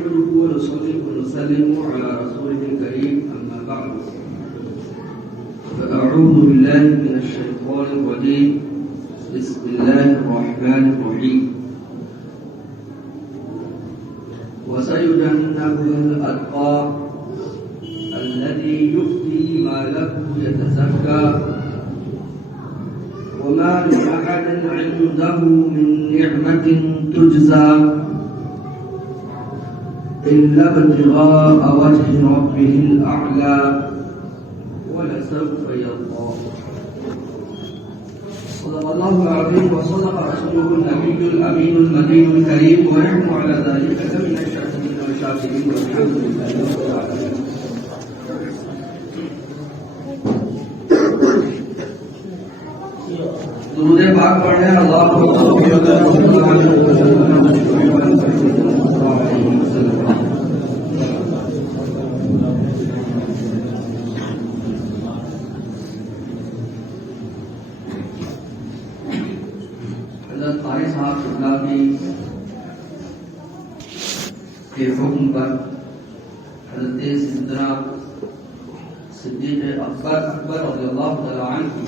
نحمده ونصلي ونسلم على رسوله الكريم أما بعد فأعوذ بالله من الشيطان الرجيم بسم الله الرحمن الرحيم وسيجنبها الأتقى الذي يؤتي ماله يتزكى وما لأحد عنده من نعمة تجزى إلا ابتغاء وجه ربه الأعلى ولسوف يرضى. صدق الله العظيم وصدق رسوله النبي الأمين المكين الكريم ونحن على ذلك لمن الشاهدين والشاكرين والحمد لله رب العالمين. درود پاک پڑھنے حضرت قاری صاحب شکلا کے حکم پر حضرت سیدنا صدیق اکبر رضی اللہ تعالی عنہ کی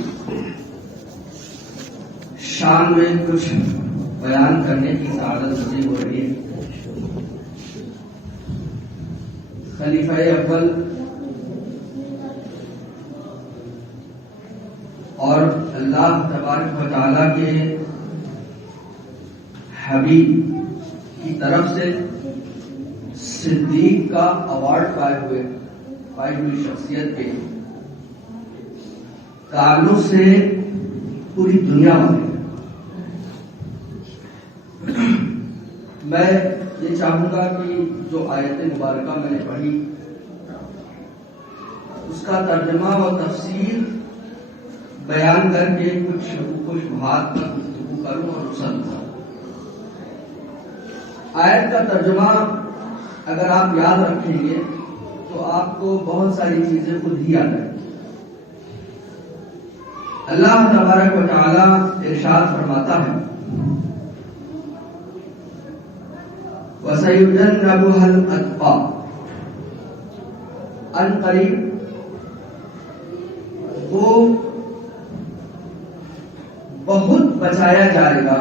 شان میں کچھ بیان کرنے کی سعادت نصیب ہو رہی ہے. خلیفہ اول اور اللہ تبارک و تعالی کے حبیب کی طرف سے صدیق کا ایوارڈ پائے ہوئی شخصیت کے تعلق سے پوری دنیا میں میں یہ چاہوں گا کہ جو آیت مبارکہ میں نے پڑھی اس کا ترجمہ و تفسیر بیان کر کے کچھ شبہات پر گفتگو کروں اور سمجھوں. آیت کا ترجمہ اگر آپ یاد رکھیں گے تو آپ کو بہت ساری چیزیں خود ہی یاد آئیں. اللہ تبارک و تعالی ارشاد فرماتا ہے وَسَيُجَنَّبُهَا الْأَتْقَى ان قریب وہ بہت بچایا جائے گا،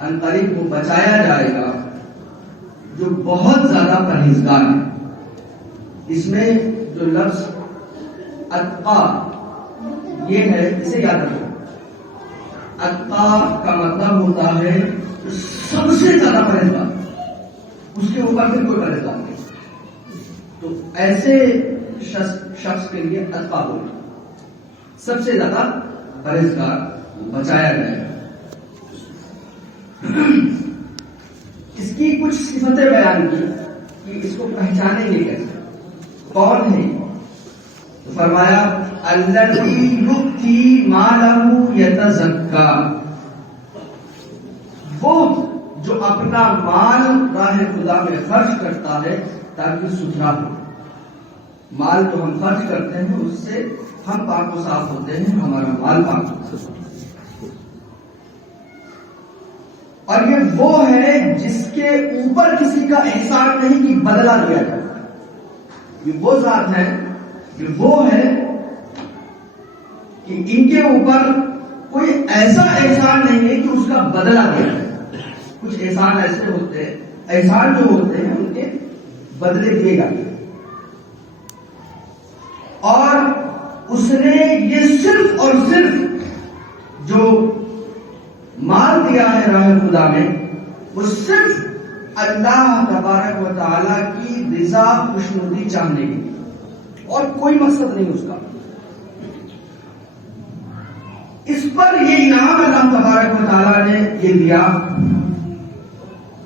ان قریب وہ بچایا جائے گا جو بہت زیادہ پرہیزگار ہے. اس میں جو لفظ اتقا یہ ہے اسے یاد رکھو. اتقا کا مطلب ہوتا ہے سب سے زیادہ پرہیزگار، اس کے اوپر پھر کوئی پرہیزگار نہیں. تو ایسے شخص کے لیے اتقا بولے سب سے زیادہ پرہیزگار بچایا جائے گا. اس کی کچھ صفتیں بیان کی کہ اس کو پہچانیں گے کیسے، کون ہے. تو فرمایا الذی یؤتی مالہ یتزکا، وہ جو اپنا مال راہ خدا میں خرچ کرتا ہے تاکہ ستھرا ہو. مال جو ہم خرچ کرتے ہیں اس سے ہم پاک و صاف ہوتے ہیں، ہمارا مال پاک ہوتا ہے. اور یہ وہ ہے جس کے اوپر کسی کا احسان نہیں کہ بدلہ لیا جائے. یہ وہ ذات ہے، یہ وہ ہے کہ ان کے اوپر کوئی ایسا احسان نہیں ہے کہ اس کا بدلہ لیا جائے. کچھ احسان ایسے ہوتے ہیں، احسان جو ہوتے ہیں ان کے بدلے دیے جاتے ہیں. اور اس نے یہ صرف اور صرف جو مال دیا ہے راہ خدا میں وہ صرف اللہ تبارک و تعالی کی رضا خوشنودی چاہنے کی، اور کوئی مقصد نہیں اس کا. اس پر یہ انعام اللہ تبارک و تعالی نے یہ دیا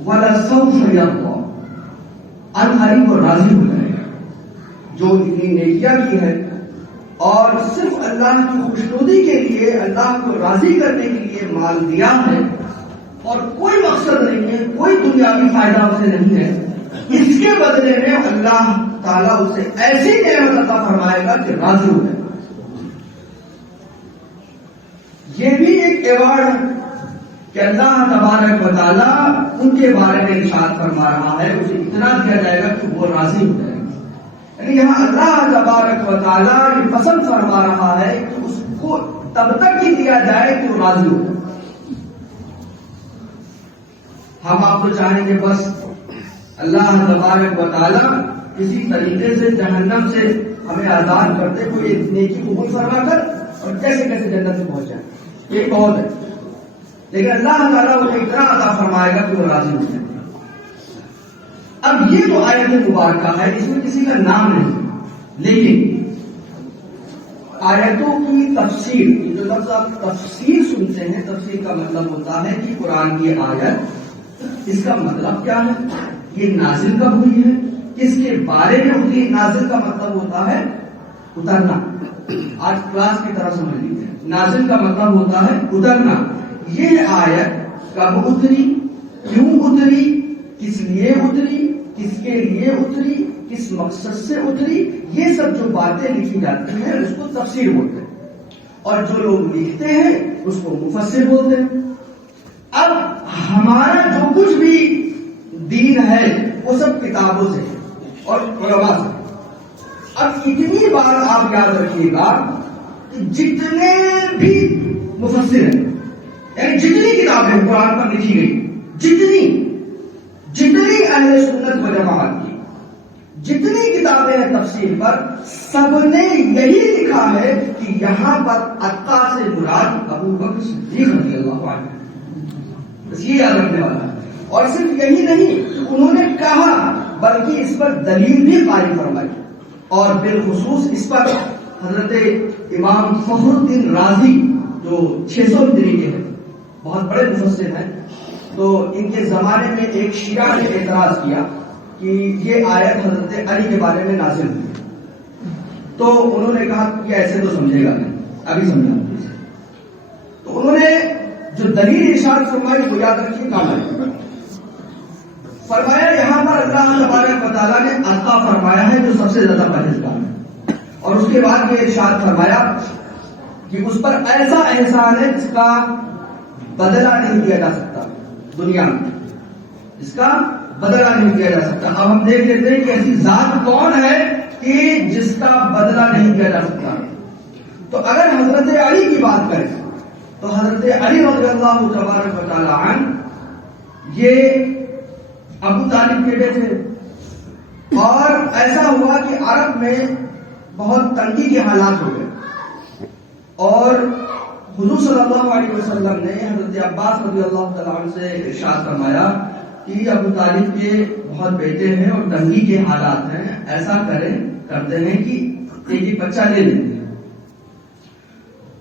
وَلَسَوْفَ يَرْضَى، ان قریب وہ راضی ہو جائے گا جو اتنی نیکیاں کی ہے اور صرف اللہ کی خوشنودی کے لیے، اللہ کو راضی کرنے کے لیے مال دیا ہے اور کوئی مقصد نہیں ہے، کوئی دنیاوی فائدہ اسے نہیں ہے. اس کے بدلے میں اللہ تعالیٰ اسے ایسی نعمت عطا فرمائے گا کہ راضی ہو جائے گا. یہ بھی ایک ایوارڈ ہے کہ اللہ تبارک و تعالیٰ ان کے بارے میں ارشاد فرما رہا ہے، اسے اتنا دیا جائے گا کہ وہ راضی ہو جائے گا. یعنی یہاں اللہ تبارک و تعالیٰ یہ پسند فرما رہا ہے کہ اس کو تب تک ہی دیا جائے کہ وہ راضی ہو جائے. ہم آپ تو چاہیں گے بس اللہ تبارک و تعالیٰ کسی طریقے سے جہنم سے ہمیں آزاد کرتے، کوئی نیکی قبول فرما کر اور کیسے کیسے جنت سے پہنچ جائے، یہ بہت ہے. لیکن اللہ تعالیٰ انہیں اتنا عطا فرمائے گا کہ وہ راضی ہو جائے. اب یہ تو آیت مبارکہ ہے، اس میں کسی کا نام نہیں، لیکن آیتوں کی تفسیر، جو لفظ آپ تفسیر سنتے ہیں، تفسیر کا مطلب ہوتا ہے کہ قرآن کی آیت، اس کا مطلب کیا ہے، یہ نازل کب ہوئی ہے، کس کے بارے میں ہوئی. نازل کا مطلب ہوتا ہے اترنا. آج کلاس کی طرح سمجھ لیجیے، نازل کا مطلب ہوتا ہے اترنا. یہ آیت کب اتری، کیوں اتری، کس لیے اتری، کس کے لیے اتری، کس مقصد سے اتری، یہ سب جو باتیں لکھی جاتی ہیں اس کو تفسیر بولتے ہیں، اور جو لوگ لکھتے ہیں اس کو مفسر بولتے ہیں. اب ہمارا جو کچھ بھی دین ہے وہ سب کتابوں سے اور علماء سے. اب اتنی بات آپ یاد رکھیے گا کہ جتنے بھی مفسر ہیں، یعنی جتنی کتابیں قرآن پر لکھی گئی، جتنی اہل سنت و جماعت کی جتنی کتابیں ہیں تفسیر پر، سب نے یہی لکھا ہے کہ یہاں پر اتقا سے مراد ابو بکر صدیق رضی اللہ عنہ، بس یہ یاد رکھنے والا ہے. اور صرف یہی نہیں کہ انہوں نے کہا، بلکہ اس پر دلیل بھی قائم فرمائی. اور بالخصوص اس پر حضرت امام فخر الدین رازی جو 600 ہجری کے ہیں، بہت بڑے مفسر ہیں، تو ان کے زمانے میں ایک شیعہ نے اعتراض کیا کہ یہ آیت حضرت علی کے بارے میں نازل ہوئی. تو انہوں نے کہا کہ ایسے تو سمجھے گا نہیں، ابھی سمجھا. تو انہوں نے جو دلیل ارشاد فرمائی وہ یاد رکھیے کہاں ہے. فرمایا یہاں پر اللہ تبارک و تعالیٰ نے عطا فرمایا ہے جو سب سے زیادہ پرہیزگار ہے، اور اس کے بعد یہ ارشاد فرمایا کہ اس پر ایسا احسان ہے جس کا بدلہ نہیں دیا جا سکتا دنیا میں، اس کا بدلہ نہیں دیا جا سکتا. اب ہم دیکھ لیتے ہیں کہ ایسی ذات کون ہے کہ جس کا بدلہ نہیں دیا جا سکتا. تو اگر حضرت علی کی بات کریں تو حضرت علی رضی اللہ تبارک و تعالی عنہ یہ ابو طالب کے بیٹے تھے، اور ایسا ہوا کہ عرب میں بہت تنگی کے حالات ہو گئے، اور حضور صلی اللہ علیہ وسلم نے حضرت عباس رضی اللہ تعالیٰ عنہ سے ارشاد فرمایا کہ ابو طالب کے بہت بیٹے ہیں اور تنگی کے حالات ہیں، ایسا کرتے ہیں کہ ایک بچہ لے لیتے ہیں.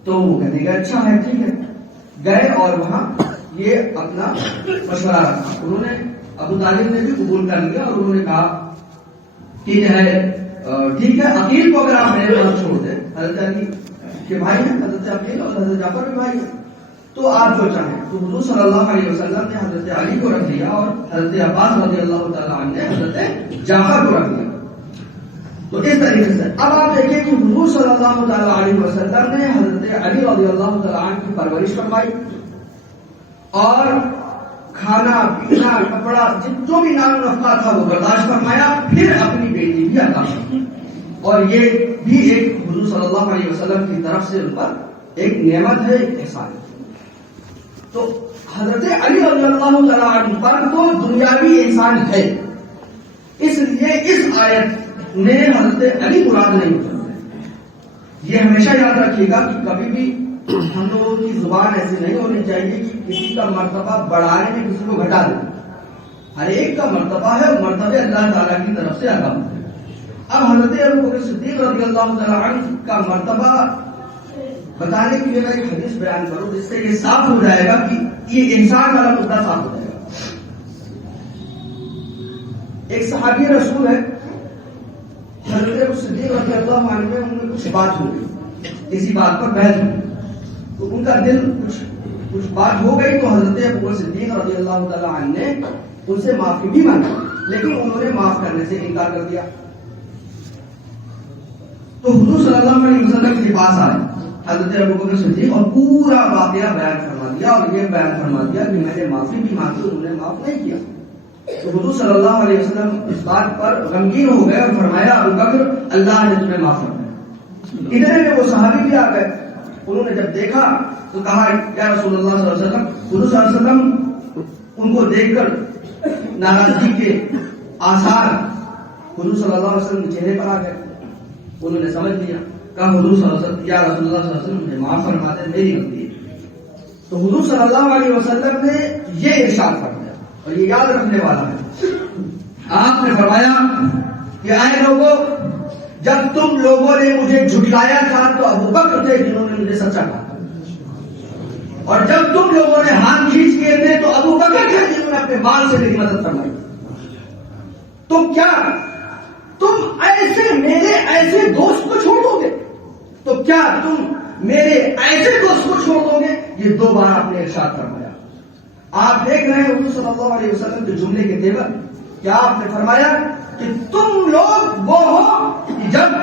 تو وہ کہنے کا اچھا ہے، ٹھیک ہے. گئے اور وہاں یہ اپنا مشورہ رکھا. انہوں نے ابو طالب نے بھی قبول کر لیا، اور انہوں نے کہا کہ جو ہے ٹھیک ہے، عقیل کو اگر آپ میرے پاس چھوڑ دیں، حضرت علی کے بھائی ہیں، حضرت عقیل اور حضرت جعفر کے بھائی ہیں، تو آپ جو چاہیں. تو حضور صلی اللہ علیہ وسلم نے حضرت علی کو رکھ دیا، اور حضرت عباس رضی اللہ تعالیٰ عنہ نے حضرت جعفر کو رکھ دیا. تو اس طریقے سے اب آپ دیکھیں کہ حضور صلی اللہ تعالیٰ علیہ وسلم نے حضرت علی رضی اللہ تعالیٰ عنہ کی پرورش فرمائی، اور کھانا پینا کپڑا جو بھی نام نفقہ تھا وہ برداشت فرمایا، پھر اپنی بیٹی بھی عطا فرمائی. اور یہ بھی ایک حضور صلی اللہ علیہ وسلم کی طرف سے ان پر ایک نعمت ہے، ایک احسان ہے. تو حضرت علی رضی اللہ تعالیٰ عنہ پر تو دنیاوی احسان ہے، اس لیے اس آیت نے حضرت علی مراد نہیں ہوتا. یہ ہمیشہ یاد رکھیے گا کہ کبھی بھی ہم لوگوں کی زبان ایسی نہیں ہونی چاہیے کہ کسی کا مرتبہ بڑھانے میں کسی کو گھٹا دیں. ہر ایک کا مرتبہ ہے، مرتبہ اللہ تعالیٰ کی طرف سے عطا ہوتا ہے. اب حضرت ابو بکر صدیق رضی اللہ تعالیٰ عنہ کا مرتبہ بتانے کے لیے میں ایک حدیث بیان کروں جس سے یہ صاف ہو جائے گا کہ یہ انسان والا مدعا صاف ہو جائے گا. ایک صحابی رسول ہے حضرت ابو صدیق رضی اللہ عنہ میں، ان میں کچھ بات ہو گئی، کسی بات پر بحث ہوئی، تو ان کا دل کچھ بات ہو گئی. تو حضرت ابو بکر صدیق رضی اللہ تعالیٰ عنہ نے ان سے معافی بھی مانگی، لیکن انہوں نے معاف کرنے سے انکار کر دیا. تو حضور صلی اللہ علیہ وسلم کے پاس آئے حضرت ابوبکر صدیق اور پورا واقعہ بیان فرما دیا اور یہ بیان فرما دیا کہ میں نے معافی بھی مانگی، انہوں نے معاف نہیں کیا. تو حضور صلی اللہ علیہ وسلم اس بات پر غمگین ہو گئے اور فرمایا ابوبکر اللہ نے تمہیں معاف کر دیا. ادھر میں وہ صحابی بھی آ گئے، انہوں نے جب دیکھا تو کہا یا رسول اللہ صلی اللہ علیہ وسلم. حضور صلی اللہ علیہ وسلم ان کو دیکھ کر ناراضگی کے آثار حضور صلی اللہ علیہ وسلم کے چہرے پر آ گئے. انہوں نے سمجھ لیا، کہا حضور صلی اللہ علیہ وسلم یا رسول اللہ صلی اللہ علیہ وسلم مجھے معاف فرما دیں، میری غلطی ہے. تو حضور صلی اللہ علیہ وسلم نے یہ ارشاد فرمایا اور یہ یاد رکھنے والا ہے. آپ نے فرمایا کہ اے لوگوں، جب تم لوگوں نے مجھے جھٹلایا تھا تو ابوبکر تھے جنہوں نے مجھے سچا کہا، اور جب تم لوگوں نے ہاتھ کھینچ کیے تھے تو ابوبکر تھے جنہوں نے اپنے مال سے میری مدد فرمائی. تو کیا تم ایسے میرے ایسے دوست کو چھوڑ دو گے؟ تو کیا تم میرے ایسے دوست کو چھوڑ دو گے؟ یہ دو بار آپ نے ارشاد فرمایا. آپ دیکھ رہے ہیں حضور صلی اللہ علیہ وسلم کے جملے کے تیور. کیا آپ نے فرمایا کہ تم لوگ وہ ہو کہ جب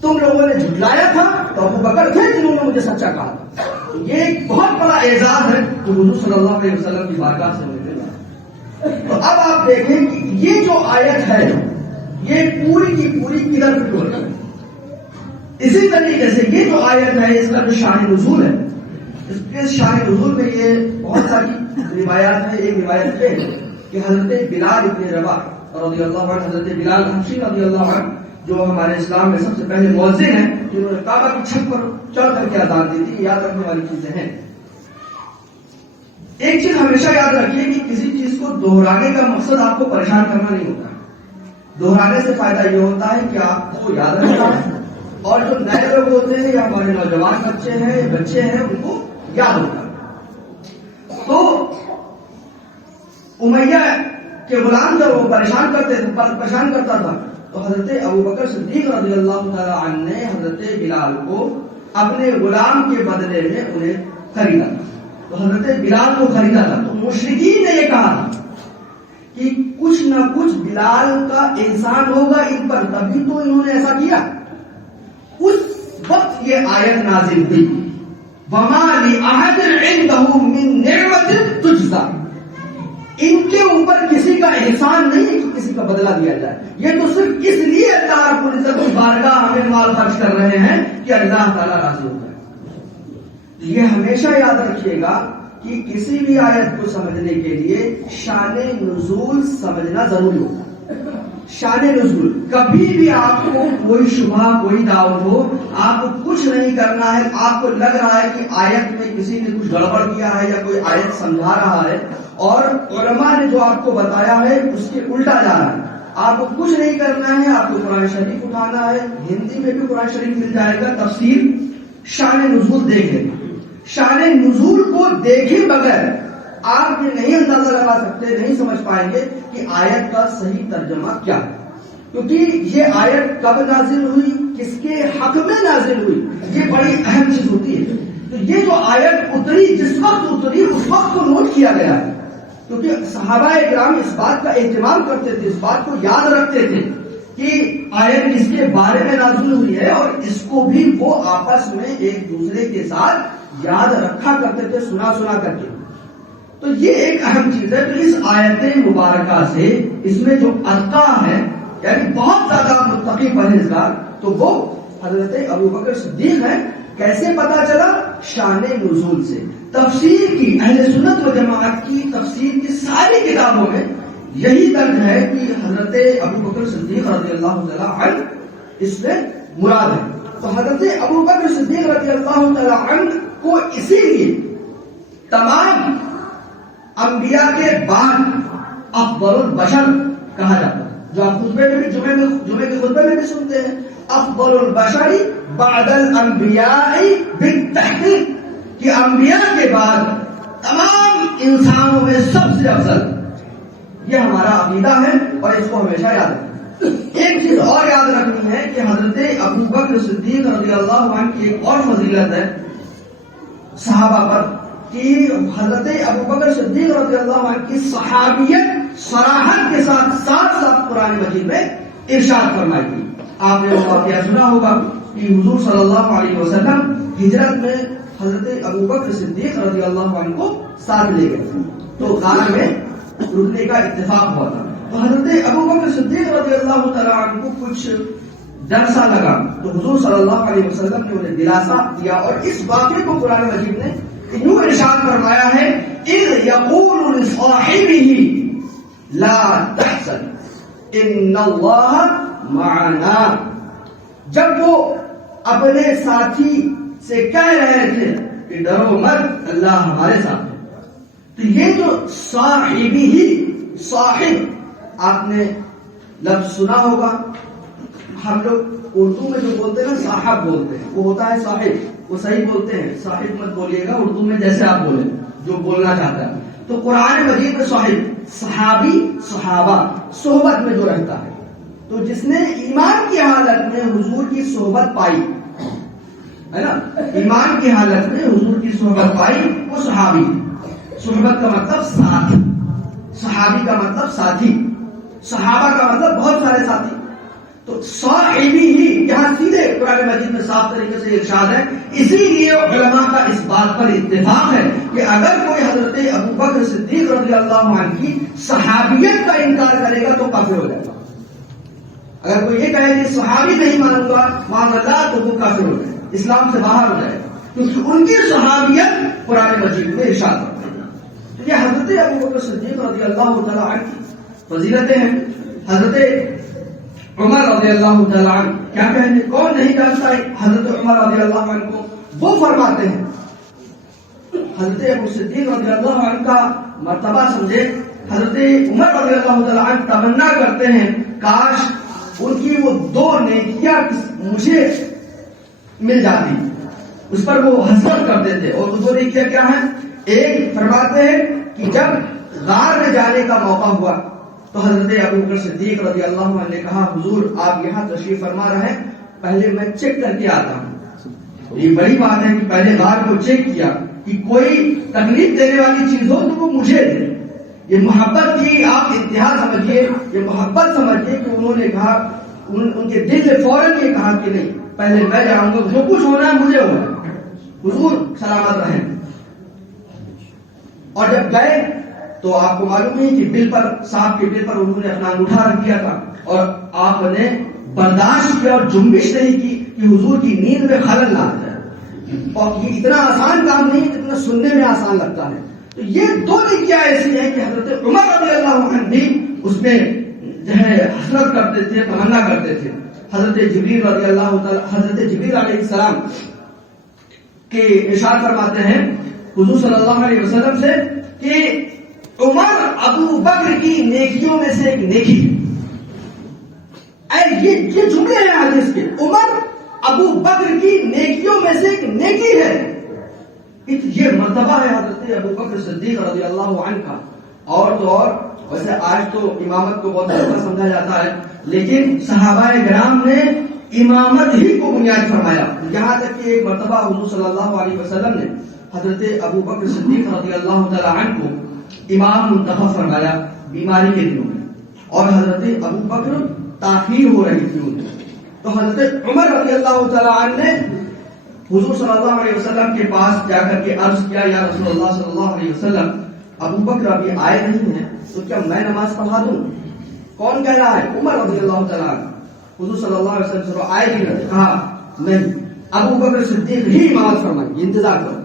تم لوگوں نے جھٹلایا تھا تو ابوبکر تھے جنہوں نے مجھے سچا کہا. یہ ایک بہت بڑا اعزاز ہے جو حضور صلی اللہ علیہ وسلم کی بارگاہ سے ملنے والا. تو اب آپ دیکھیں کہ یہ جو آیت ہے یہ پوری کی پوری کدھر فٹ ہو رہی ہے. اسی طریقے سے یہ جو آیت ہے اس کا جو شان نزول ہے، اس کے شان نزول میں یہ بہت ساری روایات ہیں. ایک روایت یہ ہے کہ حضرت بلال ابن رباح رضی اللہ عنہ، حضرت بلال حبشی رضی اللہ عنہ جو ہمارے اسلام میں سب سے پہلے مؤذن ہیں، جنہوں نے کعبہ کی چھت پر چڑھ کر کے اذان دی تھی، یاد رکھنے والی چیزیں ہیں. ایک چیز ہمیشہ یاد رکھیے کہ کسی چیز کو دہرانے کا مقصد آپ کو پریشان کرنا نہیں ہوتا. دہرانے سے فائدہ یہ ہوتا ہے کہ آپ کو یاد رکھنا ہے، اور جو نئے لوگ ہوتے ہیں یا ہمارے نوجوان بچے ہیں ان کو یاد ہوتا ہے. تو امیہ کے غلام جب وہ پریشان کرتا تھا تو حضرت ابوبکر صدیق رضی اللہ تعالی عنہ نے حضرت بلال کو اپنے غلام کے بدلے میں انہیں خریدا تھا. تو حضرت بلال کو خریدا تھا تو مشرکین نے یہ کہا تھا کہ کچھ نہ کچھ بلال کا احسان ہوگا ان پر، تبھی تو انہوں نے ایسا کیا. اس وقت یہ آیت نازل ہوئی وَمَا لِأَحَدٍ عِندَهُ مِن نِعْمَةٍ تُجْزَىٰ. ان کے اوپر کسی کا احسان نہیں ہے کہ کسی کا بدلہ دیا جائے. یہ تو صرف اس لیے اللہ رب العزت کی بارگاہ ہمیں مال خرچ کر رہے ہیں کہ اللہ تعالیٰ راضی ہو جائے. یہ ہمیشہ یاد رکھیے گا کہ کسی بھی آیت کو سمجھنے کے لیے شان نزول سمجھنا ضروری ہوتا ہے. شان نزول کبھی بھی آپ کو کوئی شبہ کوئی ڈاؤٹ ہو، آپ کو کچھ نہیں کرنا ہے، آپ کو لگ رہا ہے کہ آیت میں کسی نے کچھ گڑبڑ کیا ہے یا کوئی آیت سمجھا رہا ہے اور علماء نے جو آپ کو بتایا ہے اس کے الٹا جا رہا ہے، آپ کو کچھ نہیں کرنا ہے. آپ کو قرآن شریف اٹھانا ہے، ہندی میں بھی قرآن شریف مل جائے گا، تفسیر شان نزول دیکھیں. شان نزول کو دیکھے بغیر آپ یہ نہیں اندازہ لگا سکتے، نہیں سمجھ پائیں گے کہ آیت کا صحیح ترجمہ کیا ہے. کیونکہ یہ آیت کب نازل ہوئی، کس کے حق میں نازل ہوئی، یہ بڑی اہم چیز ہوتی ہے. تو یہ جو آیت اتری، جس وقت اتری اس وقت کو نوٹ کیا گیا ہے، کیونکہ صحابہ کرام اس بات کا اہتمام کرتے تھے، اس بات کو یاد رکھتے تھے کہ آیت اس کے بارے میں نازل ہوئی ہے، اور اس کو بھی وہ آپس میں ایک دوسرے کے ساتھ یاد رکھا کرتے تھے، سنا کر کے. تو یہ ایک اہم چیز ہے. تو اس آیت مبارکہ سے اس میں جو اتقا ہے یعنی بہت زیادہ متقی پرہیزگار، تو وہ حضرت ابوبکر صدیق ہیں. کیسے پتا چلا؟ شان نزول سے. تفسیر کی، اہل سنت و جماعت کی تفسیر کی ساری کتابوں میں یہی درج ہے کہ حضرت ابوبکر صدیق رضی اللہ تعالی عنہ اس سے مراد ہے. تو حضرت ابوبکر صدیق رضی اللہ تعالی عنہ کو اسی لیے تمام انبیاء کے بعد افضل البشر کہا جاتا ہے، جو آپ خطبے میں بھی جمعے کے خطبے میں بھی سنتے ہیں، افضل البشر بعد الانبیاء بالتحقیق، کہ انبیاء کے بعد تمام انسانوں میں سب سے افضل. یہ ہمارا عقیدہ ہے اور اس کو ہمیشہ یاد رکھیں. ایک چیز اور یاد رکھنی ہے کہ حضرت ابوبکر صدیق رضی اللہ عنہ کی ایک اور فضیلت ہے صحابہ پر کہ حضرت ابوبکر صدیق رضی اللہ عنہ کی صحابیت صراحت کے ساتھ قرآن مجید میں ارشاد فرمائی تھی. آپ نے وہ واقعہ سنا ہوگا کہ حضور صلی اللہ علیہ وسلم ہجرت میں حضرت ابوبکر صدیق رضی اللہ عنہ کو ساتھ لے گئے تھے، تو غار میں رکنے کا اتفاق ہوا تھا. تو حضرت ابوبکر صدیق رضی اللہ تعالیٰ عنہ کو کچھ ڈر سا لگا، تو حضور صلی اللہ علیہ وسلم نے انہیں دلاسا دیا، اور اس واقعے کو قرآن مجید نے یوں ارشاد فرمایا ہے اذ یقول لصاحبہ لا تحزن ان اللہ معنا، جب وہ اپنے ساتھی سے کہہ رہے تھے کہ ڈرو مت، اللہ ہمارے ساتھ ہے. تو یہ جو صاحب آپ نے لفظ سنا ہوگا. ہم لوگ اردو میں جو بولتے ہیں نا صاحب بولتے ہیں، وہ ہوتا ہے صاحب، وہ صحیح بولتے ہیں. صاحب مت بولیے گا، اردو میں جیسے آپ بولیں جو بولنا چاہتا ہے. تو قرآن مجید میں صاحب، صحابی، صحابہ، صحبت میں جو رہتا ہے. تو جس نے ایمان کی حالت میں حضور کی صحبت پائی ہے نا، ایمان کی حالت میں حضور کی صحبت پائی، وہ صحابی. صحبت کا مطلب ساتھ، صحابی کا مطلب ساتھی، صحابہ کا مطلب بہت سارے ساتھی. تو صاحبی ہی یہاں سیدھے قرآن مجید میں صاف طریقے سے ارشاد ہے. اسی لیے علماء کا اس بات پر اتفاق ہے کہ اگر کوئی حضرت ابوبکر صدیق رضی اللہ عنہ کی صحابیت کا انکار کرے گا تو کافر ہو جائے گا. اگر کوئی یہ کہے کہ صحابی نہیں مانوں گا معاذ اللہ، تو وہ کافر ہو جائے گا، اسلام سے باہر ہو جائے گا، کیونکہ ان کی صحابیت قرآن مجید میں ارشاد ہے. تو یہ حضرت ابوبکر صدیق رضی اللہ تعالیٰ عنہ کی فضیلتیں ہیں. حضرت عمر رضی اللہ تعالیٰ عنہ کیا کہنے، کون نہیں جانتا ہے حضرت عمر رضی اللہ عنہ کو. وہ فرماتے ہیں حضرت ابو صدیق رضی اللہ عنہ کا مرتبہ سمجھے. حضرت عمر رضی اللہ تعالیٰ عنہ تمنا کرتے ہیں کاش ان کی وہ دو نیکیاں مجھے مل جاتی. اس پر وہ حسرت کرتے تھے. اور وہ دو نیکیاں کیا ہیں؟ ایک فرماتے ہیں کہ جب غار میں جانے کا موقع ہوا تو حضرت ابوبکر صدیق رضی اللہ عنہ نے کہا حضور آپ یہاں تشریف فرما رہے ہیں، پہلے میں چیک کر کے آتا ہوں. یہ بڑی بات ہے کہ پہلے غار کو چیک کیا کہ کوئی تکلیف دینے والی چیز ہو تو وہ مجھے دے. یہ محبت کی آپ انتہا سمجھیے، یہ محبت سمجھیے کہ انہوں نے کہا، ان کے دل نے فوراً یہ کہا کہ نہیں پہلے میں جاؤں گا، جو کچھ ہونا ہے مجھے ہونا ہے، حضور سلامت رہیں. اور جب گئے تو آپ کو معلوم ہے کہ بل پر، صاحب کے بل پر انہوں نے اپنا انگوٹھا رکھ دیا تھا، اور آپ نے برداشت کیا اور جنبش نہیں کی کہ حضور کی نیند میں خلل نہ آ جائے. اور یہ اتنا آسان کام نہیں جتنا سننے میں آسان لگتا ہے. تو یہ دو نیکیاں ایسی ہیں کہ حضرت عمر رضی اللہ عنہ بھی اس میں جو ہے حسرت کرتے تھے، تمنا کرتے تھے. حضرت جبریل رضی اللہ تعالی، حضرت جبریل علیہ السلام کے ارشاد فرماتے ہیں حضور صلی اللہ علیہ وسلم سے کہ عمر ابو بکر کی نیکیوں میں سے ایک نیکی ہے. یہ جملے ہیں حدیث کے، عمر ابو بکر کی نیکیوں میں سے ایک نیکی ہے. یہ مرتبہ ہے حضرت ابو بکر صدیق رضی اللہ عنہ کا. اور تو اور ویسے آج تو امامت کو بہت اچھا سمجھا جاتا ہے، لیکن صحابہ کرام نے امامت ہی کو بنیاد فرمایا. یہاں تک کہ ایک مرتبہ حضور صلی اللہ علیہ وسلم نے حضرت ابو بکر صدیق رضی اللہ تعالی عنہ کو امام منتخب فرمایا بیماری کے دنوں میں، اور حضرت ابو بکر تاخیر ہو رہی تھی ان میں. تو حضرت عمر رضی اللہ تعالی عنہ نے حضور صلی اللہ علیہ وسلم کے پاس جا کر کے عرض کیا یا رسول اللہ صلی اللہ علیہ وسلم ابو بکر ابھی آئے نہیں ہیں تو کیا میں نماز پڑھا دوں؟ کون کہہ رہا ہے؟ عمر رضی اللہ تعالیٰ عنہ. حضور صلی اللہ علیہ وسلم سے آئے ہی نہیں. کہا نہیں، ابو بکر صدیق ہی نماز پڑھائیں، انتظار کرو.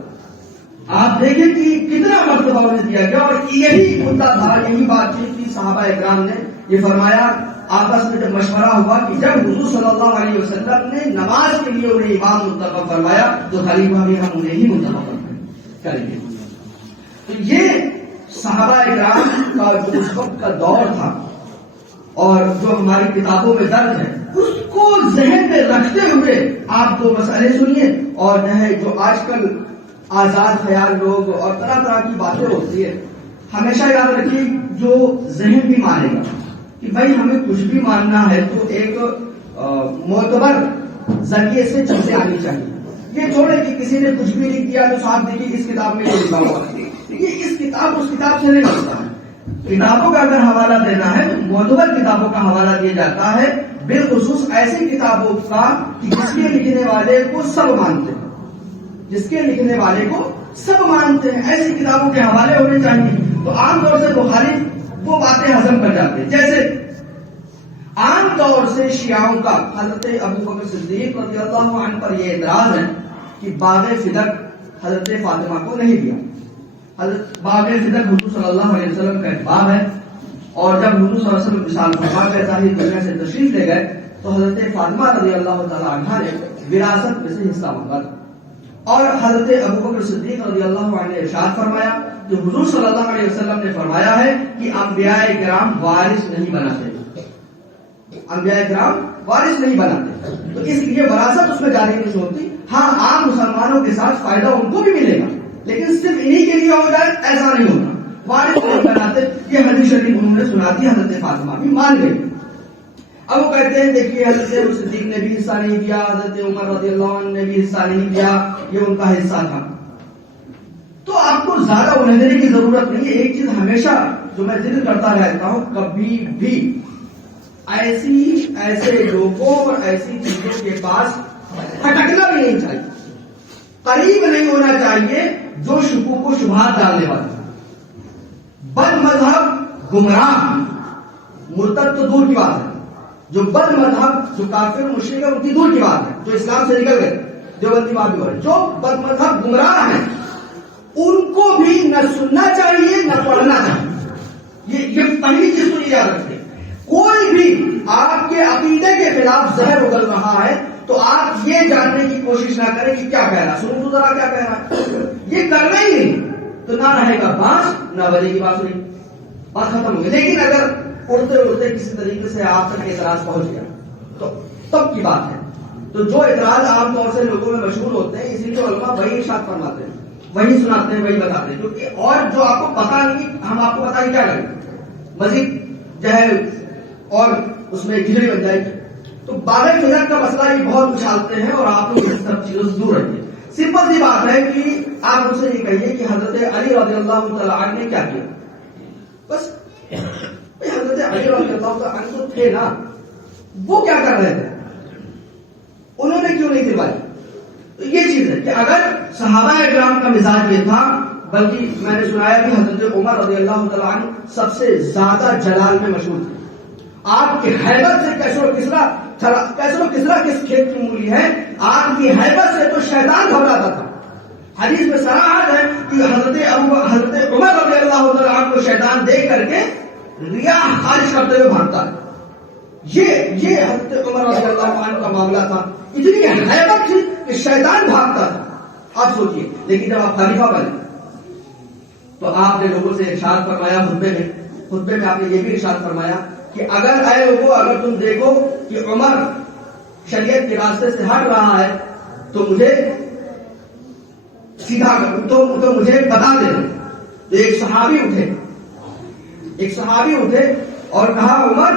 آپ دیکھیں کہ کتنا مرتبہ انہیں دیا گیا، اور یہی مدعا تھا، یہی بات تھی کہ صحابہ اکرام نے یہ فرمایا آپس میں جب مشورہ ہوا کہ جب حضور صلی اللہ علیہ وسلم نے نماز کے لیے انہیں امام منتخب فرمایا تو خلیفہ بھی ہم انہیں ہی منتخب کریں گے. تو یہ صحابہ اکرام کا جو اس وقت کا دور تھا اور جو ہماری کتابوں میں درج ہے، اس کو ذہن میں رکھتے ہوئے آپ دو مسئلے سنیے. اور جو آج کل آزاد خیال لوگ اور طرح طرح کی باتیں ہوتی ہے، ہمیشہ یاد رکھیے جو ذہن بھی مانے گا کہ بھائی ہمیں کچھ بھی ماننا ہے تو ایک معتبر ذریعے سے چیزیں آنی چاہیے. یہ چھوڑے کہ کسی نے کچھ بھی نہیں کیا تو صاحب دیکھیے اس کتاب میں یہ لکھا ہوا ہے، یہ اس کتاب اس کتاب سے نہیں ملتا ہے. کتابوں کا اگر حوالہ دینا ہے تو معتبر کتابوں کا حوالہ دیا جاتا ہے بالخصوص ایسی کتابوں کا کہ جس کے لکھنے والے کو سب مانتے ہیں، جس کے لکھنے والے کو سب مانتے ہیں، ایسی کتابوں کے حوالے ہونے چاہیے۔ تو عام طور سے بخاری وہ باتیں ہضم کر جاتے ہیں، جیسے عام طور سے شیعوں کا حضرت ابو بکر صدیق رضی اللہ عنہ پر یہ اعتراض ہے کہ باغ فدق حضرت فاطمہ کو نہیں دیا۔ حضرت باغ فدق حضور صلی اللہ علیہ وسلم کا ایک باب ہے، اور جب حضور صلی اللہ علیہ وسلم وصال فرما کر ظاہر دنیا سے تشریف لے گئے تو حضرت فاطمہ رضی اللہ تعالی عنہا نے وراثت میں سے حصہ مانگا، اور حضرت ابو بکر صدیق رضی اللہ عنہ نے ارشاد فرمایا کہ حضور صلی اللہ علیہ وسلم نے فرمایا ہے کہ انبیاء کرام وارث نہیں بناتے، انبیاء کرام وارث نہیں بناتے، تو اس لیے وراثت اس میں جاری نہیں ہوتی۔ ہاں عام مسلمانوں کے ساتھ فائدہ ان کو بھی ملے گا، لیکن صرف انہی کے لیے ہو جائے ایسا نہیں ہوتا، وارث نہیں بناتے۔ یہ حدیث شریف انہوں نے سنا دی، حضرت فاطمہ بھی مان گئی۔ اب وہ کہتے ہیں دیکھیے حضرت صدیق نے بھی حصہ نہیں دیا، حضرت عمر رضی اللہ عنہ نے بھی حصہ نہیں دیا، یہ ان کا حصہ تھا۔ تو آپ کو زیادہ الجھنے کی ضرورت نہیں ہے۔ ایک چیز ہمیشہ جو میں ذکر کرتا رہتا ہوں، کبھی بھی ایسے لوگوں اور ایسی چیزوں کے پاس پھٹکنا بھی نہیں چاہیے، قریب نہیں ہونا چاہیے جو شکوک و شبہات ڈالنے والے، بد مذہب گمراہ، مرتد تو دور کی بات ہے، جو بد مذہب جو کافر مشرک ہے ان کی دور کی بات ہے، جو اسلام سے نکل گئے دیوبندی بات بھی ہو رہی، جو بد مذہب گمراہ ہیں ان کو بھی نہ سننا چاہیے نہ پڑھنا چاہیے۔ یہ پہلی چیز تو یہ یاد رکھیں، کوئی بھی آپ کے عقیدے کے خلاف زہر اگل رہا ہے تو آپ یہ جاننے کی کوشش نہ کریں کہ کیا کہہ رہا ہے، سنو تو ذرا کیا کہہ رہا ہے، یہ کرنا ہی نہیں تو نہ رہے گا بانس نہ بجے گی بانسری، بات ختم ہو گئی۔ لیکن اگر اڑتے اڑتے کسی طریقے سے آپ تک اعتراض پہنچ گیا تو تب کی بات ہے۔ تو جو اعتراض عام طور سے لوگوں میں مشہور ہوتے ہیں، اسی لیے علماء وہی ارشاد فرماتے ہیں، وہی سناتے ہیں، وہی بتاتے ہیں، کیونکہ اور جو آپ کو پتا نہیں ہم آپ کو بتا کے کیا کریں، مزید جو ہے اور اس میں کھچڑی بن جائے گی۔ تو باغ فدق کا مسئلہ یہ بہت اچھالتے ہیں اور آپ لوگ اس سب چیزوں سے دور رہیے۔ سمپل سی بات ہے کہ آپ مجھ سے یہ کہیے کہ حضرت علی رضی اللہ تعالیٰ عنہ نے کیا کیا، بس حضرت علی رضی اللہ تعالیٰ عنہ تو تھے نا، وہ کیا کر رہے تھے، انہوں نے کیوں نہیں دلوائی؟ تو یہ چیز ہے کہ اگر صحابہ کرام کا مزاج یہ تھا، بلکہ میں نے سنایا کہ حضرت عمر رضی اللہ تعالیٰ عنہ سب سے زیادہ جلال میں مشہور تھے، آپ کی حیبت سے کیسر و کسرا کس کھیت کی مولی ہے، آپ کی حیبت سے تو شیطان گھبراتا تھا۔ حدیث میں صراحت ہے کہ حضرت عمر رضی اللہ تعالیٰ عنہ کو شیطان دیکھ کر کے ریاح خارج کرتے ہوئے بھاگتا ہے۔ یہ حضرت عمر رضی اللہ عنہ کا معاملہ تھا، اتنی حیبت تھی کہ شیطان بھاگتا تھا۔ آپ سوچیے، لیکن جب آپ خلیفہ بنے تو آپ نے لوگوں سے ارشاد فرمایا، خطبے میں آپ نے یہ بھی ارشاد فرمایا کہ اگر اے لوگو اگر تم دیکھو کہ عمر شریعت کے راستے سے ہٹ رہا ہے تو مجھے سیدھا تو مجھے بتا دینا۔ تو ایک صحابی اٹھے اور کہا عمر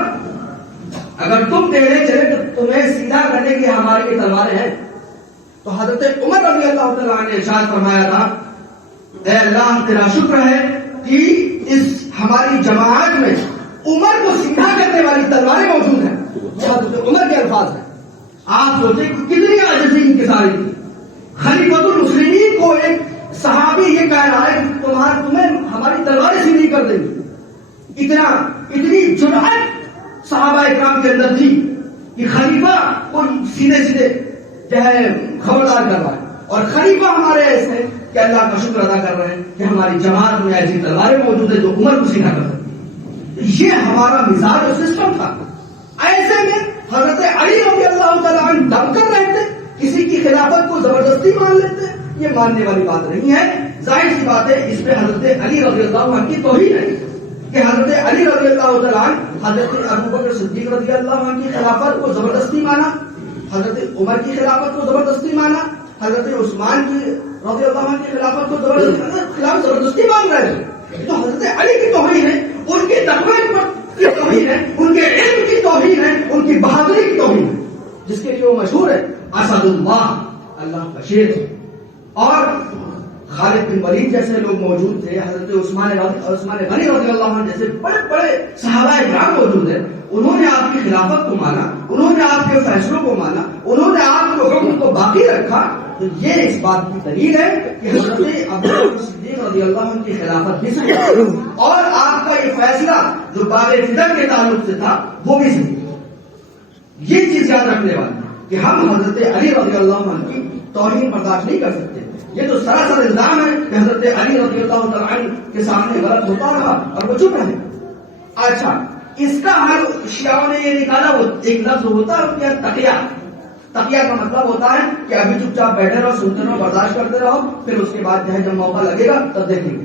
اگر تم ٹیڑھے چلے تو تمہیں سیدھا کرنے کی ہماری یہ تلواریں ہیں۔ تو حضرت عمر رضی اللہ تعالیٰ عنہ نے ارشاد فرمایا تھا، اے اللہ تیرا شکر ہے کہ اس ہماری جماعت میں عمر کو سیدھا کرنے والی تلواریں موجود ہیں۔ یہ حضرت عمر کے الفاظ ہیں۔ آپ سوچیں کہ کتنی عاجزی ان کی ساری تھی۔ خلیفۃ المسلمین کو ایک صحابی یہ کہہ رہا ہے کہ تمہیں ہماری تلواریں سیدھی کر دیں گی۔ اتنی جرأت صحابہ اکرام کے اندر تھی کہ خلیفہ کو سیدھے جو ہے خبردار کر رہا ہے، اور خلیفہ ہمارے ایسے ہیں کہ اللہ کا شکر ادا کر رہے ہیں کہ ہماری جماعت میں ایسی تلواریں موجود ہیں جو عمر کو سیدھا کر سکتی۔ یہ ہمارا مزاج اور سسٹم تھا۔ ایسے میں حضرت علی رضی اللہ تعالیٰ عنہ دم کر رہے تھے، کسی کی خلافت کو زبردستی مان لیتے، یہ ماننے والی بات نہیں ہے۔ ظاہر سی بات ہے اس میں حضرت علی رضی اللہ عنہ کی توہین ہے کہ حضرت علی رضی اللہ تعالیٰ عنہ حضرت ابو بکر صدیق رضی اللہ عنہ کی خلافت کو زبردستی مانا، حضرت عمر کی خلافت کو زبردستی مانا، حضرت عثمان کی رضی اللہ عنہ کی خلافت کو زبردستی مان رہے ہیں۔ تو حضرت علی کی توہین ہے، ان کے تقوی کی توہین ہے، ان کے علم کی توہین ہے، ان کی بہادری کی توہین ہے، جس کے لیے وہ مشہور ہے اسد اللہ، اللہ کا شیر ہے۔ اور خالد بن ولید جیسے لوگ موجود تھے، حضرت عثمان غنی رضی اللہ عنہ جیسے بڑے بڑے صحابہ کرام موجود ہیں، انہوں نے آپ کی کی خلافت کو مانا، انہوں نے آپ کے فیصلوں کو مانا، انہوں نے آپ کے حکم کو باقی رکھا، تو یہ اس بات کی دلیل ہے کہ حضرت ابوبکر صدیق رضی اللہ عنہ کی خلافت بھی صحیح ہے، اور آپ کا یہ فیصلہ جو باب فتن کے تعلق سے تھا وہ بھی صحیح ہے۔ یہ چیز یاد رکھنے والی کہ ہم حضرت علی رضی اللہ عنہ کی توہین برداشت نہیں کر سکتے۔ یہ تو سراسر الزام ہے کہ حضرت علی رضی اللہ تعالیٰ عنہ کے سامنے غلط ہوتا رہا اور وہ چپ رہے۔ اچھا، اس کا حل شیعوں نے یہ نکالا، وہ ایک لفظ ہوتا ہے تقیہ۔ تقیہ کا مطلب ہوتا ہے کہ ابھی چپ چاپ بیٹھے رہو، سنتے رہو، برداشت کرتے رہو، پھر اس کے بعد جو ہے جب موقع لگے گا تب دیکھیں گے۔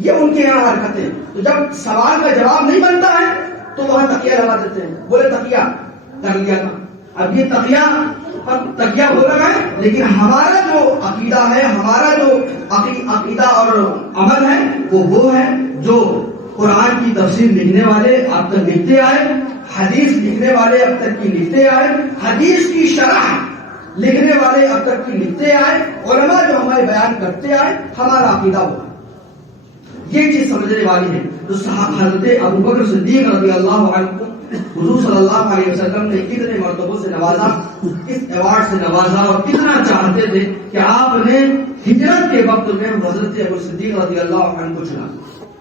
یہ ان کے یہاں حرکتیں، تو جب سوال کا جواب نہیں بنتا ہے تو وہاں تقیہ لگا دیتے ہیں، بولے تقیہ کر لیا تھا۔ اب یہ تقیہ ہو رہا ہے، لیکن ہمارا جو عقیدہ ہے، ہمارا جو عقیدہ اور عمل ہے وہ ہے جو قرآن کی تفسیر لکھنے والے اب تک لکھتے آئے، حدیث لکھنے والے اب تک کی لکھتے آئے، حدیث کی شرح لکھنے والے اب تک کی لکھتے آئے، علماء جو ہمارے بیان کرتے آئے، ہمارا عقیدہ ہوا۔ یہ چیز سمجھنے والی ہے۔ تو حضرت ابوبکر صدیق رضی اللہ عنہ کو حضور صلی اللہ علیہ وسلم نے کتنے مرتبوں سے نوازا، کس ایوارڈ سے نوازا، اور کتنا چاہتے تھے کہ آپ نے ہجرت کے وقت میں حضرت ابو صدیق رضی اللہ عنہ کو چنا۔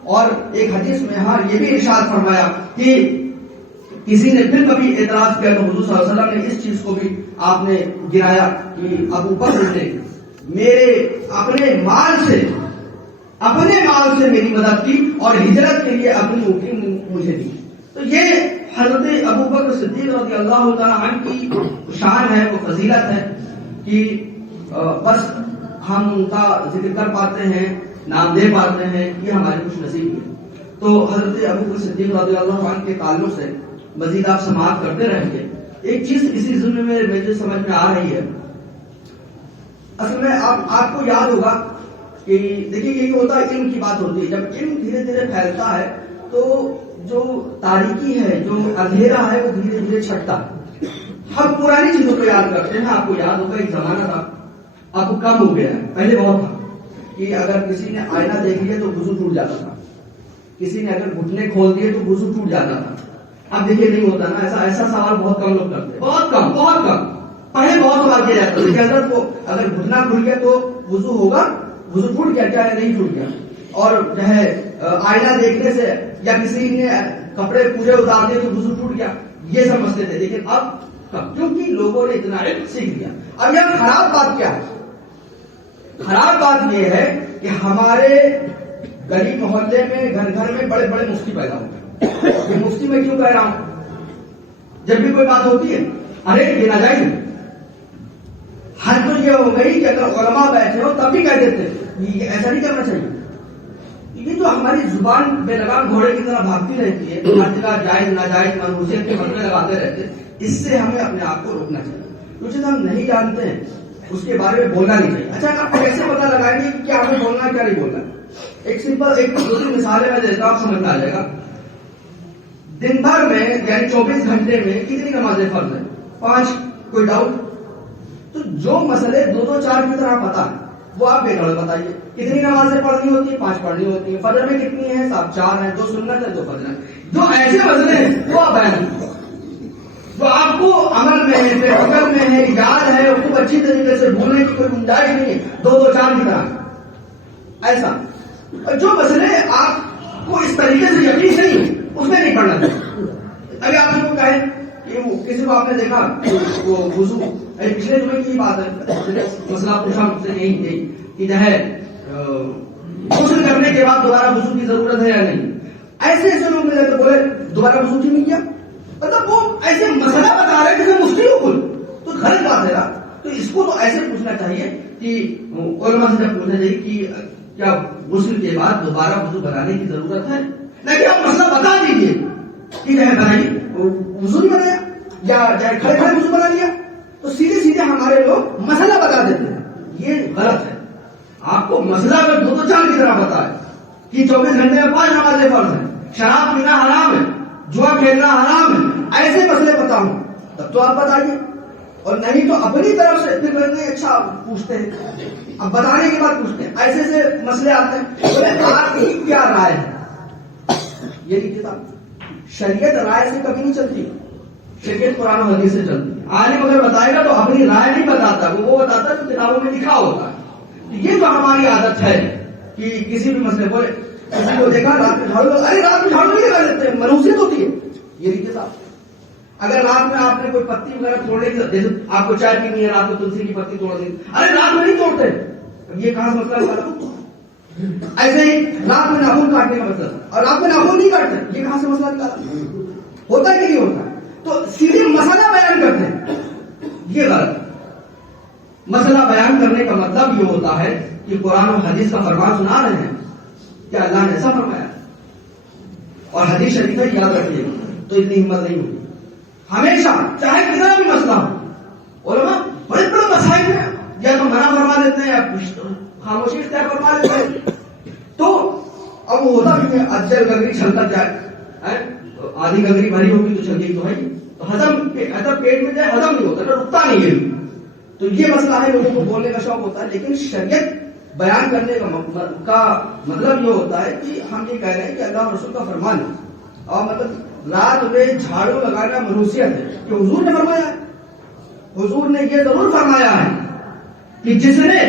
اور ایک حدیث میں یہ بھی ارشاد فرمایا کہ کسی نے پھر کبھی اعتراض کیا تو حضور صلی اللہ علیہ وسلم نے اس چیز کو بھی آپ نے گرایا کہ ابو بکر نے میرے اپنے مال سے میری مدد کی اور ہجرت کے لیے اپنی اونٹنی مجھے دی۔ تو یہ حضرت ابوبکر صدیق رضی اللہ تعالیٰ عنہ کی شان ہے، وہ فضیلت ہے کہ بس ہم ان کا ذکر کر پاتے ہیں، نام دے پاتے ہیں، یہ ہماری خوش نصیب ہے۔ تو حضرت ابوبکر صدیق رضی اللہ عنہ کے تعلق سے مزید آپ سماعت کرتے رہیں گے۔ ایک چیز اسی ضمن میں مجھے سمجھ میں آ رہی ہے، اصل میں آپ کو یاد ہوگا کہ دیکھیے یہی ہوتا ہے، علم کی بات ہوتی ہے، جب علم دھیرے دھیرے پھیلتا ہے تو جو تاریکی ہے، جو اندھیرا ہے، وہ دھیرے دھیرے چھٹتا ہے۔ ہم پرانی چیزوں کو یاد کرتے ہیں۔ آپ کو یاد ہوگا ایک زمانہ تھا، اب وہ کم ہو گیا ہے، پہلے بہت تھا کہ اگر کسی نے آئینہ دیکھ لیا تو وضو ٹوٹ جاتا تھا، کسی نے اگر گھٹنے کھول دیے تو وضو ٹوٹ جاتا تھا۔ اب دیکھیے نہیں ہوتا نا، ایسا سوال بہت کم لوگ کرتے ہیں، بہت کم۔ پہلے بہت سوال کیا جاتا ہے، حضرت کو اگر گھٹنا کھل گیا تو وضو ہوگا، وضو ٹوٹ گیا کیا نہیں ٹوٹ گیا؟ اور جو ہے آئینہ دیکھنے سے یا کسی نے کپڑے پورے اتار دیے تو وضو ٹوٹ گیا، یہ سمجھتے تھے۔ لیکن اب کیونکہ لوگوں نے اتنا علم سیکھ لیا۔ اب یہاں خراب بات کیا ہے؟ خراب بات یہ ہے کہ ہمارے گلی محلے میں گھر میں بڑے بڑے مفتی پیدا ہوتے ہیں۔ یہ مفتی میں کیوں کہہ رہا ہوں؟ جب بھی کوئی بات ہوتی ہے ارے یہ ناجائز ہے، حد تو یہ ہو گئی کہ اگر علماء بیٹھے ہو تب بھی کہہ دیتے یہ ایسا نہیں کرنا چاہیے۔ یہ جو ہماری زبان بے لگام گھوڑے کی طرح بھاگتی رہتی ہے، ہر جگہ جائز ناجائز منحوسیت کے مسئلے لگاتے رہتے ہیں، اس سے ہمیں اپنے آپ کو روکنا چاہیے۔ کچھ ہم نہیں جانتے ہیں اس کے بارے میں بولنا نہیں چاہیے۔ اچھا آپ کیسے پتہ لگائیں گے کہ کیا ہمیں بولنا کیا نہیں بولنا؟ ایک سمپل ایک دوسری مثالیں میں دیتا ہوں، سمجھ میں آ جائے گا۔ دن بھر میں یعنی 24 گھنٹے میں کتنی نمازیں فرض ہیں؟ 5، کوئی ڈاؤٹ؟ تو جو مسئلے 2 4 کی طرح پتا ہے وہ آپ بے گھڑ بتائیے۔ کتنی نمازیں پڑھنی ہوتی ہیں؟ 5 پڑھنی ہوتی ہیں۔ فجر میں کتنی ہیں؟ 4 ہیں، 2 سنت ہے 2 فجر ہیں۔ جو ایسے مسئلے ہیں وہ آپ بیان کریں، جو آپ کو عمل میں ہے، فکر میں ہے، یاد ہے، خوب اچھی طریقے سے بھولنے کی کوئی گنجائش نہیں ہے، 2 4 کی طرح ایسا۔ جو مسئلے آپ کو اس طریقے سے یقین نہیں ہے اس میں نہیں پڑھنا چاہیے۔ ابھی آپ کو کہیں کہ کسی کو آپ نے دیکھا وہ وضو، پچھلے جمعے کی بات ہے، مسئلہ پوچھا مجھ سے یہی کہ جو ہے غسل کرنے کے بعد دوبارہ وضو کی ضرورت ہے یا نہیں؟ ایسے لوگ ملے تو بولے دوبارہ وضو کیوں نہیں کیا؟ مطلب وہ ایسے مسئلہ بتا رہے جیسے مشکل ہو کل، تو غلط بات ہے نا۔ تو اس کو تو ایسے پوچھنا چاہیے کہ علماء سے جب پوچھنا چاہیے کہ کیا غسل کے بعد دوبارہ وضو بنانے کی ضرورت ہے؟ نہ کہ آپ مسئلہ بتا دیجیے کہ جو ہے بنائیے، وضو نہیں بنایا یا کھڑے کھڑے وضو بنا لیا، تو سیدھے ہمارے لوگ مسئلہ بتا دیتے ہیں، یہ غلط ہے۔ آپ کو مسئلہ اگر 2 4 کی طرح بتا ہے کہ 24 گھنٹے میں 5 نمازیں فرض ہیں، شراب پینا حرام ہے، جوا کھیلنا حرام ہے، ایسے مسئلے پتا ہوں تب تو آپ بتائیے، اور نہیں تو اپنی طرف سے پھر میں اچھا پوچھتے ہیں، اب بتانے کے بعد پوچھتے ہیں، ایسے مسئلے آتے ہیں۔ آپ کی کیا رائے ہے؟ یہ کتاب شریعت رائے سے کبھی نہیں چلتی، شریعت قرآن و حدیث سے چلتی ہے. عالم اگر بتائے گا تو اپنی رائے نہیں بتاتا, وہ بتاتا ہے جو کتابوں میں لکھا ہوتا ہے. یہ تو ہماری عادت ہے کہ کسی بھی مسئلے بولے, کسی کو دیکھا رات میں جھاڑو, ارے رات میں جھاڑو نہیں لگا لیتے ہیں, منحوسیت ہوتی ہے. یہ دیکھیے صاحب, اگر رات میں آپ نے کوئی پتی وغیرہ توڑنے کی, جیسے آپ کو چائے پینی ہے رات میں تلسی کی پتی توڑ دی, ارے رات میں نہیں توڑتے, یہ کہاں سے مسئلہ نکالا. ایسے ہی رات میں ناخن کاٹنے کا مسئلہ, اور رات میں ناخن نہیں کاٹتے, یہ کہاں سے مسئلہ نکالا. ہوتا ہے کہ نہیں ہوتا. تو سیدھے مسئلہ بیان کرتے ہیں, یہ غلط. مسئلہ بیان کرنے کا مطلب یہ ہوتا ہے کہ قرآن و حدیث کا فرمان سنا رہے ہیں کہ اللہ نے ایسا فرمایا, اور حدیث شریف ہے, یاد رکھیے گا. تو اتنی ہمت نہیں ہوگی. ہمیشہ چاہے کتنا بھی مسئلہ ہو, علماء بڑے بڑے مسائل میں یا تو منع فرما دیتے ہیں یا خاموشی اختیار فرما دیتے ہیں. تو اب وہ ہوتا بھی ہے, اجل گگری چھلتا جائے, آدھی گگری بھری ہوگی تو چھلکی تو ہے, تو ہضم پیٹ میں جائے ہضم نہیں ہوتا, رکتا نہیں ہے. تو یہ مسئلہ ہے, لوگوں کو بولنے کا شوق ہوتا ہے, لیکن شریعت بیان کرنے کا مطلب یہ ہوتا ہے کہ ہم یہ کہہ رہے ہیں کہ اللہ رسول کا فرمان ہے, اور مطلب رات میں جھاڑو لگانا منحوسیت ہے, کہ حضور نے فرمایا ہے. حضور نے یہ ضرور فرمایا ہے کہ جس نے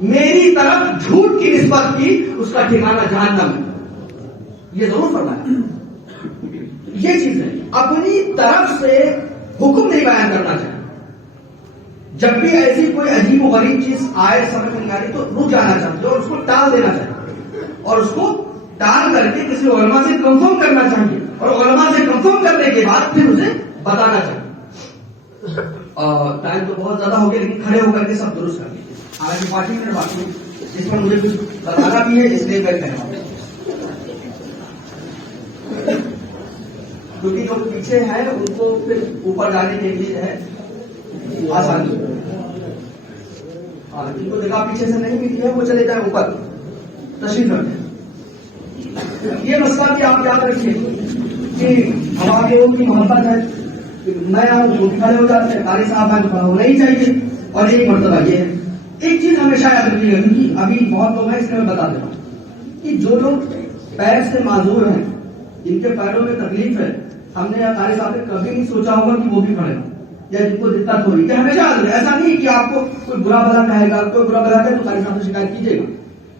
میری طرف جھوٹ کی نسبت کی اس کا ٹھکانہ جہنم ہے. یہ ضرور فرمایا. یہ چیز ہے, اپنی طرف سے حکم نہیں بیان کرنا چاہیے. جب بھی ایسی کوئی عجیب و غریب چیز آئے سمجھ نہیں آ رہی تو رک جانا چاہیے اور اس کو ٹال دینا چاہیے, اور اس کو ٹال کر کے کسی علماء سے کنفرم کرنا چاہیے, اور علماء سے کنفرم کرنے کے بعد پھر اسے بتانا چاہیے. اور ٹائم تو بہت زیادہ ہو گیا, لیکن کھڑے ہو کر کے سب درست کر لیجیے. حالانکہ 5 منٹ باقی ہے, جس میں مجھے کچھ بتانا بھی ہے, اس لیے میں کہہ رہا ہوں. کیونکہ جو پیچھے ہیں ان کو پھر اوپر جانے کے لیے ہے آسانی. جن کو جگہ پیچھے سے نہیں ملتی ہے وہ چلے جائیں اوپر, تشریف رکھیں. یہ مسئلہ بھی آپ یاد رکھیے کہ ہمارے لوگوں کی محبت ہے, میں آؤں تو کھڑے ہو جاتے ہیں, قاری صاحب آئے تو کھڑا ہونا ہی چاہیے. اور ایک مرتبہ یہ ہے, ایک چیز ہمیشہ یاد رکھیے گا, کیونکہ ابھی بہت لوگ ہیں, اس لیے میں بتا دے رہا ہوں کہ جو لوگ پیر سے معذور ہیں, جن کے پیروں میں تکلیف ہے, ہم نے قاری صاحب نے کبھی نہیں سوچا ہوگا کہ وہ بھی کھڑے ہوں, یا جن کو دقت ہو رہی ہے. ہمیشہ ایسا نہیں کہ آپ کو کوئی برا بھلا کہے گا, کوئی برا بھلا کہے تو قاری صاحب سے شکایت کیجیے گا.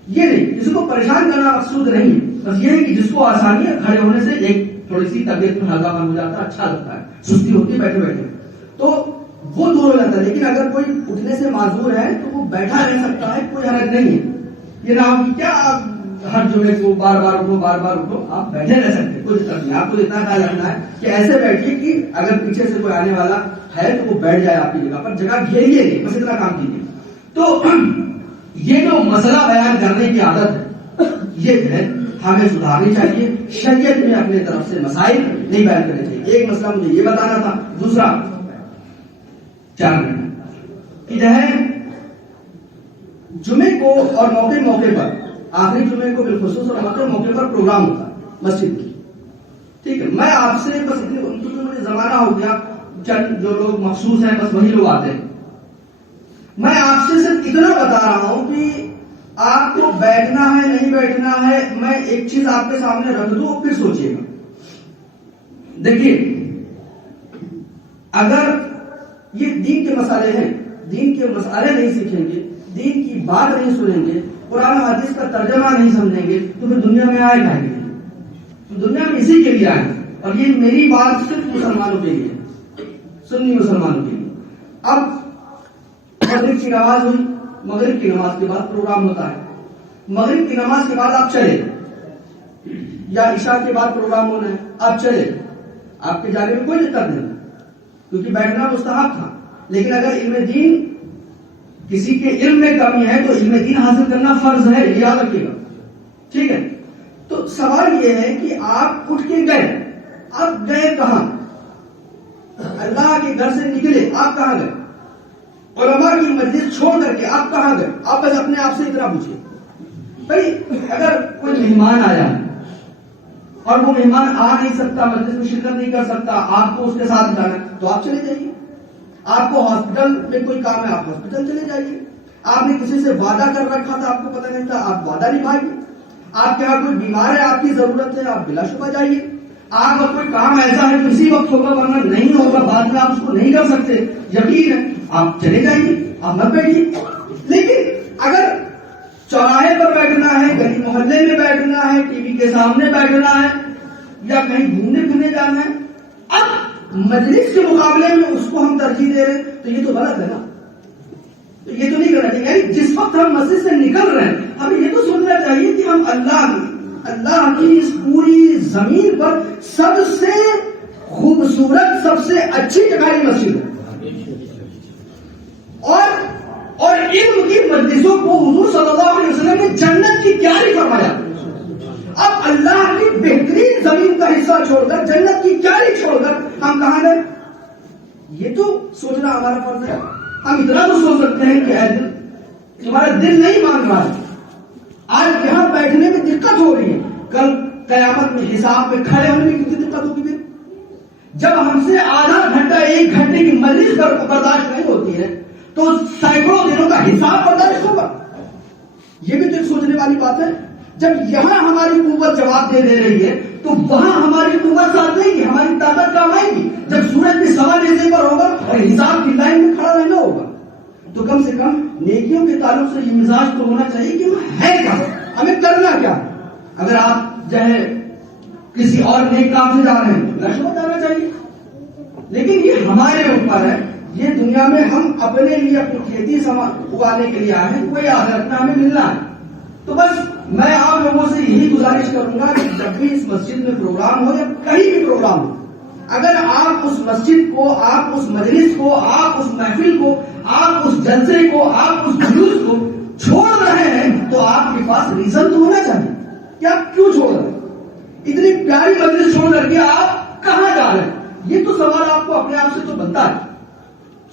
یہ نہیں, کسی کو پریشان کرنا مقصود نہیں ہے, بس یہ ہے کہ جس کو آسانی ہے کھڑے ہونے سے ایک تھوڑی سی طبیعت میں ہلکا پن ہو جاتا ہے, اچھا لگتا ہے, سستی ہوتی ہے بیٹھے بیٹھے, تو وہ دور ہو جاتا ہے. لیکن اگر کوئی اٹھنے سے معذور ہے تو وہ بیٹھا رہ سکتا ہے, کوئی حرج نہیں ہے. یہ نہ ہو کہ کیا آپ ہر جمعے کو بار بار اٹھو بار بار اٹھو, آپ بیٹھے رہ سکتے ہیں, کوئی دقت نہیں. آپ کو اتنا خیال رکھنا ہے کہ ایسے بیٹھیے کہ اگر پیچھے سے کوئی آنے والا ہے تو وہ بیٹھ جائے آپ کی جگہ پر, جگہ گھیریے نہیں, بس اتنا کام کیجیے. تو یہ جو مسئلہ بیان کرنے کی عادت ہے, یہ ہے ہمیں سدھارنی چاہیے. شریعت میں اپنے طرف سے مسائل نہیں بیان کرنے چاہیے. ایک مسئلہ مجھے یہ بتانا تھا. دوسرا 4 منٹ کہ جو ہے جمعے کو اور موقع پر, آخری جمعے کو بالخصوص اور موقع پر پروگرام ہوتا ہے مسجد کی, ٹھیک ہے. میں آپ سے بس اتنی, مجھے زمانہ ہو گیا, چند جو لوگ مخصوص ہیں بس وہی لوگ آتے ہیں. میں آپ سے صرف اتنا بتا رہا ہوں کہ آپ کو بیٹھنا ہے نہیں بیٹھنا ہے, میں ایک چیز آپ کے سامنے رکھ دوں, پھر سوچیے گا. دیکھیے, اگر یہ دین کے مسئلے ہیں, دین کے مسئلے نہیں سیکھیں گے, دین کی بات نہیں سنیں گے, قرآن حدیث کا ترجمہ نہیں سمجھیں گے, تو پھر دنیا میں آئے کہیں گے. دنیا میں اسی کے لیے آئے, اور یہ میری بات صرف مسلمانوں کے لیے, سنی مسلمانوں کے لیے. اب مغرب کی نماز ہوئی, مغرب کی نماز کے بعد پروگرام ہوتا ہے. مغرب کی نماز کے بعد آپ چلے, یا عشاء کے بعد پروگرام ہونا ہے, آپ چلے, آپ کے جانے میں کوئی دقت نہیں, کیونکہ بیٹھنا مستحب تھا. لیکن اگر علم دین, کسی کے علم میں کمی ہے تو علم دین حاصل کرنا فرض ہے, یاد رکھیے گا, ٹھیک ہے. تو سوال یہ ہے کہ آپ اٹھ کے گئے, آپ گئے کہاں؟ اللہ کے گھر سے نکلے, آپ کہاں گئے؟ علماء کی مجلس چھوڑ کر کے آپ کہاں گئے؟ آپ بس اپنے آپ سے اتنا پوچھیے. بھائی اگر کوئی مہمان آیا اور وہ مہمان آ نہیں سکتا, مجلس میں شرکت نہیں کر سکتا, آپ کو اس کے ساتھ جانا ہے تو آپ چلے جائیے. آپ کو ہاسپٹل میں کوئی کام ہے, آپ ہاسپٹل چلے جائیے. آپ نے کسی سے وعدہ کر رکھا تھا, آپ کو پتہ نہیں تھا, آپ وعدہ نبھائیے. آپ کے یہاں کوئی بیمار ہے, آپ کی ضرورت ہے, آپ بلا شبہ جائیے. آپ کا کوئی کام ایسا ہے کسی وقت ہوگا ورنہ نہیں ہوگا، بعد میں آپ اس کو نہیں کر سکتے، یقین ہے آپ چلے جائیے، آپ مت بیٹھیے۔ لیکن اگر چوراہے پر بیٹھنا ہے، گلی محلے میں بیٹھنا ہے، ٹی وی کے سامنے بیٹھنا ہے، یا کہیں گھومنے پھرنے جانا ہے، اب مجلس کے مقابلے میں اس کو ہم ترجیح دے رہے ہیں تو یہ تو غلط ہے نا، تو یہ تو نہیں کرنا چاہیے۔ یعنی جس وقت ہم مسجد سے نکل رہے ہیں ہمیں یہ تو سننا چاہیے کہ ہم اللہ کی اس پوری زمین پر سب سے خوبصورت، سب سے اچھی جگہ کی مسجد ہے، اور علم کی مجلسوں کو حضور صلی اللہ علیہ وسلم نے جنت کی کیاری فرمایا۔ اب اللہ کی بہترین زمین کا حصہ چھوڑ کر، جنت کی کیاری چھوڑ کر ہم کہاں گئے؟ یہ تو سوچنا ہمارا فرض ہے۔ ہم اتنا تو سوچ سکتے ہیں کہ اے دل، تمہارا دل نہیں مان رہا ہے، آج یہاں بیٹھنے میں دقت ہو رہی ہے، کل قیامت میں حساب میں کھڑے ہونے میں کتنی دقت ہوگی؟ جب ہم سے آدھا گھنٹہ 1 گھنٹے کی مجلس برداشت نہیں ہوتی ہے تو سینکڑوں دنوں کا حساب برداشت ہوگا؟ یہ بھی تو ایک سوچنے والی بات ہے۔ جب یہاں ہماری قوت جواب دے رہی ہے تو وہاں ہماری قوت ساتھ دے گی، ہماری طاقت کام آئے گی۔ جب سورج بھی سوا نیزے پر ہوگا اور حساب کی لائن میں کھڑا رہنا ہوگا تو کم سے کم نیکیوں کے تعلق سے یہ مزاج تو ہونا چاہیے کہ ہم ہے کیا، ہمیں کرنا کیا۔ اگر آپ جو ہے کسی اور نیک کام سے جا رہے ہیں رشوت آنا چاہیے، لیکن یہ ہمارے اوپر ہے۔ یہ دنیا میں ہم اپنے لیے اپنی کھیتی اگانے کے لیے آئے ہیں، کوئی آخرت میں ہمیں ملنا ہے۔ تو بس میں آپ لوگوں سے یہی گزارش کروں گا کہ جب بھی اس مسجد میں پروگرام ہو یا کہیں بھی پروگرام ہو، اگر آپ اس مسجد کو، آپ اس مجلس کو، آپ اس محفل کو، آپ اس جلسے کو، آپ اس جلوس کو چھوڑ رہے ہیں تو آپ کے پاس ریزن تو ہونا چاہیے کہ آپ کیوں چھوڑ رہے ہیں۔ اتنی پیاری مجلس چھوڑ کر کے آپ کہاں جا رہے ہیں؟ یہ تو سوال آپ کو اپنے آپ سے تو بنتا ہے۔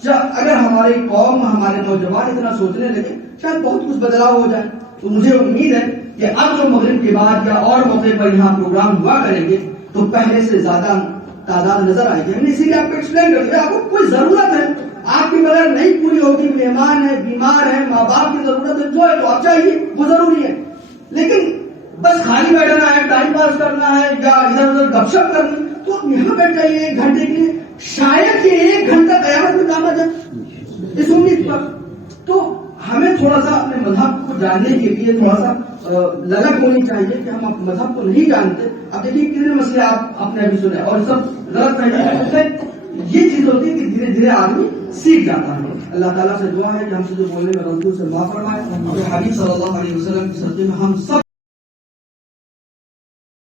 اگر ہماری قوم، ہمارے نوجوان اتنا سوچنے لگے شاید بہت کچھ بدلاؤ ہو جائے۔ تو مجھے امید ہے کہ اب جو مغرب کے بعد یا اور موقع پر یہاں پروگرام ہوا کریں گے تو پہلے سے زیادہ تعداد نظر آئے گی۔ ہم نے اسی لیے آپ کو ایکسپلین کر دیا، آپ کو کوئی ضرورت ہے، آپ کی بغیر نہیں پوری ہوگی، مہمان ہے، بیمار ہے، ماں باپ کی ضرورت ہے، جو ہے تو آپ چاہیے وہ ضروری ہے، لیکن بس خالی بیٹھنا ہے، ٹائم پاس کرنا ہے یا ادھر ادھر گپ شپ کرنی تو آپ یہاں بیٹھ جائیے 1 گھنٹے کے لیے، شاید کہ 1 گھنٹہ قیامت میں کام آ جائے اس امید پر۔ تو ہمیں تھوڑا سا اپنے مذہب کو جاننے کے لیے تھوڑا سا لگن ہونی چاہیے کہ ہم اپنے مذہب کو نہیں جانتے۔ اب دیکھیے کتنے مسئلے آپ نے ابھی سنے اور سب غلط فہمی، یہ چیز ہوتی ہے کہ دھیرے دھیرے آدمی سیکھ جاتا ہے۔ اللہ تعالیٰ سے دعا ہے کہ ہم سے جو بولنے میں غلطیوں سے معاف فرمائے، حبیب صلی اللہ علیہ وسلم کی صدقے میں ہم سب